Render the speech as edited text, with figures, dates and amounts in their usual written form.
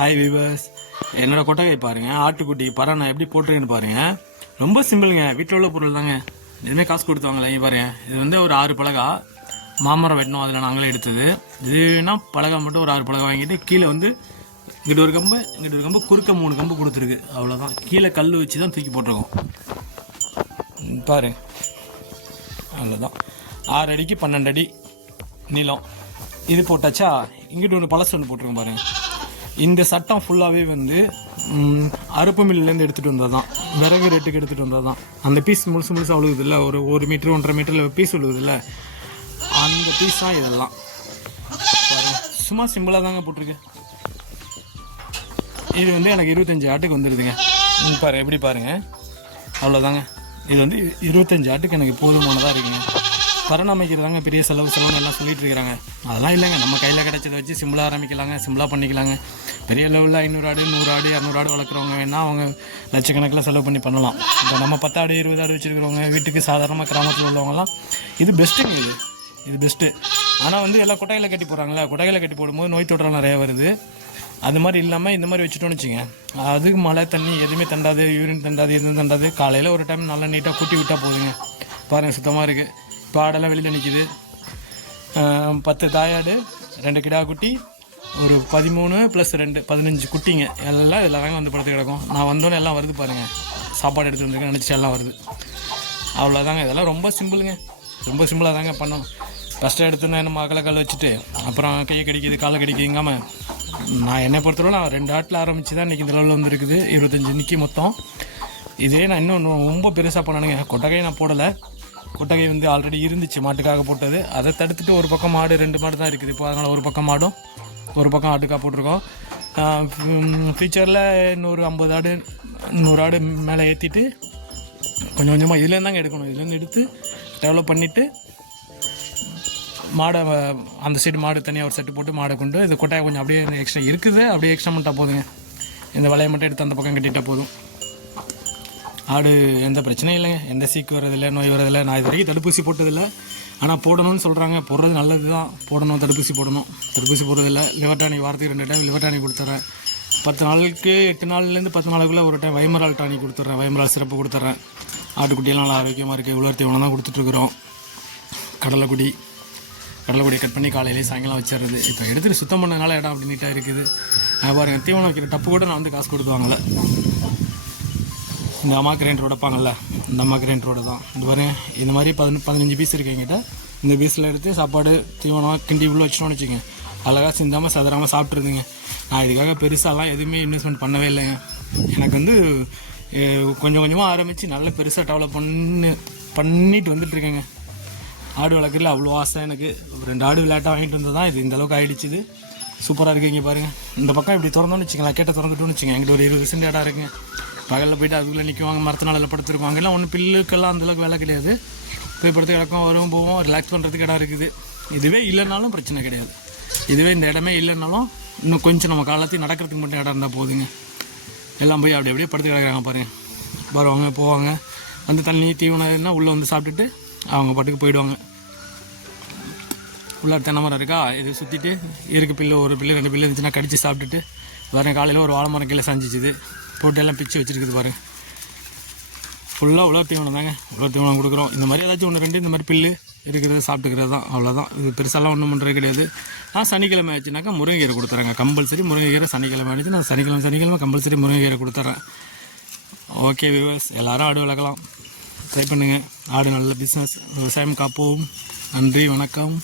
Hi viewers, என்னோட கொட்டகை பாருங்கள். ஆட்டுக்குட்டி பறை நான் எப்படி போட்டுருக்கேன்னு பாருங்கள். ரொம்ப சிம்பிளுங்க, வீட்டில் உள்ள பொருள் தாங்க. எதுவுமே காசு கொடுத்துவாங்களே. இங்கே பாருங்கள், இது வந்து ஒரு 6 பலகா மாமரம் வெட்டணும், அதில் நாங்களே எடுத்தது. இதுனா பலகா மட்டும் ஒரு 6 பலகா வாங்கிட்டு கீழே வந்து இங்கிட்ட ஒரு கம்பு குறுக்க 3 கம்பு கொடுத்துருக்கு. அவ்வளோதான். கீழே கல் வச்சு தான் தூக்கி போட்டிருக்கோம் பாரு. அவ்வளோதான். 6 அடிக்கு 12 அடி நீளம். இது போட்டாச்சா. இங்கிட்ட ஒன்று பழசு ஒன்று போட்டிருக்கோம் பாருங்கள். இந்த சட்டம் ஃபுல்லாகவே வந்து அறுப்பு மில்லேருந்து எடுத்துகிட்டு வந்தது தான், விறகு ரேட்டுக்கு எடுத்துகிட்டு வந்தது தான். அந்த பீஸ் முழுசு அழுகுது இல்லை, ஒரு மீட்ரு 1.5 மீட்டரில் பீஸ் விழுகுது இல்லை, அந்த பீஸ் தான் இதெல்லாம். சும்மா சிம்பிளாக தாங்க போட்டிருக்கு. இது வந்து எனக்கு 25 ஆட்டுக்கு வந்துடுதுங்க. பாரு எப்படி பாருங்கள். அவ்வளோதாங்க. இது வந்து 25 ஆட்டுக்கு எனக்கு போதுமானதாக இருக்குங்க. பராமரிக்கிறதாங்க பெரிய செலவுன்னு எல்லாம் சொல்லிட்டு இருக்கிறாங்க. அதெல்லாம் இல்லைங்க, நம்ம கையில் கிடச்சதை வச்சு சிம்பிளாக ஆரம்பிக்கலாங்க, சிம்பிளாக பண்ணிக்கலாங்க. பெரிய லெவலில் 500 ஆடு 100 ஆடு 200 ஆடு வளர்க்குறவங்க வேணால் அவங்க லட்சக்கணக்கில் செலவு பண்ணி பண்ணலாம். இப்போ நம்ம 10 ஆடு 20 ஆடு வச்சுருக்கிறவங்க, வீட்டுக்கு சாதாரணமாக கிராமத்தில் உள்ளவங்கலாம் இது பெஸ்ட்டுங்க. இது பெஸ்ட்டு. ஆனால் வந்து எல்லாம் கொட்டையில் கட்டி போடுறாங்களே, கொட்டையில் கட்டி போடும்போது நோய் தொற்று நிறையா வருது. அது மாதிரி இல்லாமல் இந்த மாதிரி வச்சுட்டோன்னு வச்சுங்க, அதுக்கு மழை தண்ணி எதுவுமே தண்டாது, யூரின் தண்டாது, எதுவும் தண்டாது. காலையில் ஒரு டைம் நல்லா நீட்டாக கூட்டி விட்டால் போதுங்க. பாருங்கள், சுத்தமாக இருக்குது. இப்போ ஆடெல்லாம் வெளியில் நிற்கிது. 10 தாயாடு 2 கிடா குட்டி, ஒரு 13 + 2 15 குட்டிங்க. எல்லாம் இதில் வந்து படுத்து கிடக்கும். நான் வந்தோன்னே எல்லாம் வருது பாருங்கள். சாப்பாடு எடுத்து வந்துருக்கேன் நினச்சி எல்லாம் வருது. அவ்வளோதாங்க. இதெல்லாம் ரொம்ப சிம்பிளுங்க, ரொம்ப சிம்பிளாக தாங்க பண்ணோம். ஃபஸ்ட்டு எடுத்துன்னா நம்ம அகல கல் வச்சுட்டு அப்புறம் கையை கடிக்குது காலை கடிக்குதுங்காமல், நான் என்னை பொறுத்தவரை நான் 2 ஆட்டில் ஆரம்பித்து தான் இன்றைக்கி இந்த லெவலில் வந்துருக்குது. 25 நிற்கி மொத்தம். இதே நான் இன்னும் ரொம்ப பெருசாக பண்ணணுங்க. கொட்டகையை நான் போடலை. கொட்டகை வந்து ஆல்ரெடி இருந்துச்சு, மாட்டுக்காக போட்டது. அதை தடுத்துட்டு ஒரு பக்கம் மாடு 2 மாடு தான் இருக்குது இப்போ. அதனால் ஒரு பக்கம் மாடும் ஒரு பக்கம் ஆட்டுக்காக போட்டிருக்கோம். ஃபியூச்சரில் இன்னொரு 50 ஆடு 100 ஆடு மேலே ஏற்றிட்டு கொஞ்சம் கொஞ்சமாக இதுலேருந்து தாங்க எடுக்கணும். இதுலேருந்து எடுத்து டெவலப் பண்ணிவிட்டு மாடை அந்த சைடு மாடு தனியாக ஒரு செட்டு போட்டு மாடை கொண்டு இது கொட்டாயை கொஞ்சம் அப்படியே எக்ஸ்ட்ரா இருக்குது, அப்படியே எக்ஸ்ட்ரா பண்ணிட்டா போதுங்க. இந்த வலையை மட்டும் எடுத்து அந்த பக்கம் கட்டிட்டால் போதும். ஆடு எந்த பிரச்சனையும் இல்லைங்க, எந்த சீக்கு வரதில்லை, நோய் வரதில்லை. நான் இது வரைக்கும் தடுப்பூசி போட்டதில்லை. ஆனால் போடணும்னு சொல்கிறாங்க. போடுறது நல்லது தான், போடணும். தடுப்பூசி போடணும். தடுப்பூசி போடுறதில்லை. லிவர் டானிக் வாரத்துக்கு 2 டைம் லிவர் டானிக் கொடுத்துட்றேன். 10 நாளுக்கு 8 நாள்லேருந்து 10 நாளுக்குள்ளே ஒரு டைம் வைமரால் டானிக் கொடுத்துட்றேன். வைமரால் சிறப்பு கொடுத்துட்றேன். ஆட்டுக்குட்டியெல்லாம் நல்லா ஆரோக்கியமாக இருக்குது. உலர் தீவனம் தான் கொடுத்துட்ருக்குறோம். கடலைக்குடியை கட் பண்ணி காலையிலேயே சாயங்காலம் வச்சிடுறது. இப்போ எடுத்துகிட்டு சுத்தம் பண்ணதுனால இடம் அப்படி நீட்டாக இருக்குது. பாருங்கள், தீவனம் வைக்கிற டப்பு கூட நான் வந்து காசு கொடுத்து வாங்கலை. இந்த அம்மா கிரைண்டர் உடைப்பாங்கள்ல, இந்த அம்மா கிரைண்டரோட தான். இந்த பாருங்க, இந்த மாதிரி 15 பீஸ் இருக்குது எங்கிட்ட. இந்த பீஸில் எடுத்து சாப்பாடு தீவனம் கிண்டி உள்ள வச்சிட்டோன்னு வச்சுங்க, அழகாக சிந்தாமல் சதறாமல் சாப்பிட்ருதுங்க. நான் இதுக்காக பெருசாலாம் எதுவுமே இன்வெஸ்ட்மெண்ட் பண்ணவே இல்லைங்க. எனக்கு வந்து கொஞ்சம் கொஞ்சமாக ஆரம்பித்து நல்ல பெருசாக டெவலப் பண்ணிட்டு வந்துட்டுருக்கேங்க. ஆடு வளர்க்குறதுல அவ்வளோ ஆசை எனக்கு. 2 ஆடு விளையாட்டாக வாங்கிட்டு வந்தது தான் இது இந்த அளவுக்கு ஆகிடுச்சுது. சூப்பராக இருக்குது. இங்கே பாருங்கள், இந்த பக்கம் இப்படி திறந்தோன்னு வச்சுங்களேன், கேட்ட திறந்துட்டோன்னு வச்சுங்க, எங்கிட்ட ஒரு 20 சென்ட் இடம் இருக்குங்க. பகலில் போய்ட்டு அதுக்குள்ளே நிற்குவாங்க, மரத்தினால படுத்துருக்குவாங்க. எல்லாம் ஒன்றும் பில்லுக்கெல்லாம் அந்தளவுக்கு வேலை கிடையாது. போய் படுத்து கிடக்கும், வரும் போவோம், ரிலாக்ஸ் பண்ணுறதுக்கு இடம் இருக்குது. இதுவே இல்லைனாலும் பிரச்சனை கிடையாது. இதுவே இந்த இடமே இல்லைனாலும் இன்னும் கொஞ்சம் நம்ம காலத்தையும் நடக்கிறதுக்கு மட்டும் இடம் இருந்தால் போதுங்க. எல்லாம் போய் அப்படியே படுத்து கிடக்குறாங்க பாருங்கள். வருவாங்க போவாங்க, வந்து தண்ணி தீவனம் இருந்தால் உள்ளே வந்து சாப்பிட்டுட்டு அவங்க பாட்டுக்கு போயிடுவாங்க. உள்ளே தென்னை மரம் இருக்கா, இது சுற்றிட்டு இருக்கு பில்லு, ஒரு பில்லு 2 பில்லு இருந்துச்சுன்னா கடிச்சு சாப்பிட்டுட்டு பாருங்கள். காலையில் ஒரு வாழை மரம் கீழே சஞ்சிச்சுது, போட்டு எல்லாம் பிச்சு வச்சுருக்குது பாருங்கள். ஃபுல்லாக உலர் தீவனம் தாங்க, உலர் தீவனம் கொடுக்குறோம். இந்த மாதிரி ஏதாச்சும் 1 2 இந்த மாதிரி பில்லு இருக்கிறத சாப்பிட்டுக்கிறது தான், அவ்வளோதான். இது பெருசாலாம் ஒன்றும் பண்ணுறது கிடையாது. நான் சனிக்கிழமை ஆச்சுனாக்கா முருங்கைக்கீரை கொடுத்துட்றேங்க. கம்பல்சரி முருங்கைக்கீரை சனிக்கிழமை ஆகிடுச்சு. நான் சனிக்கிழமை கம்பல்சரி முருங்கைக்கீரை கொடுத்துட்றேன். ஓகே வியூவர்ஸ், எல்லோரும் ஆடு வளர்க்கலாம், ட்ரை பண்ணுங்கள். ஆடு நல்ல பிஸ்னஸ். விவசாயம் காப்போம். நன்றி, வணக்கம்.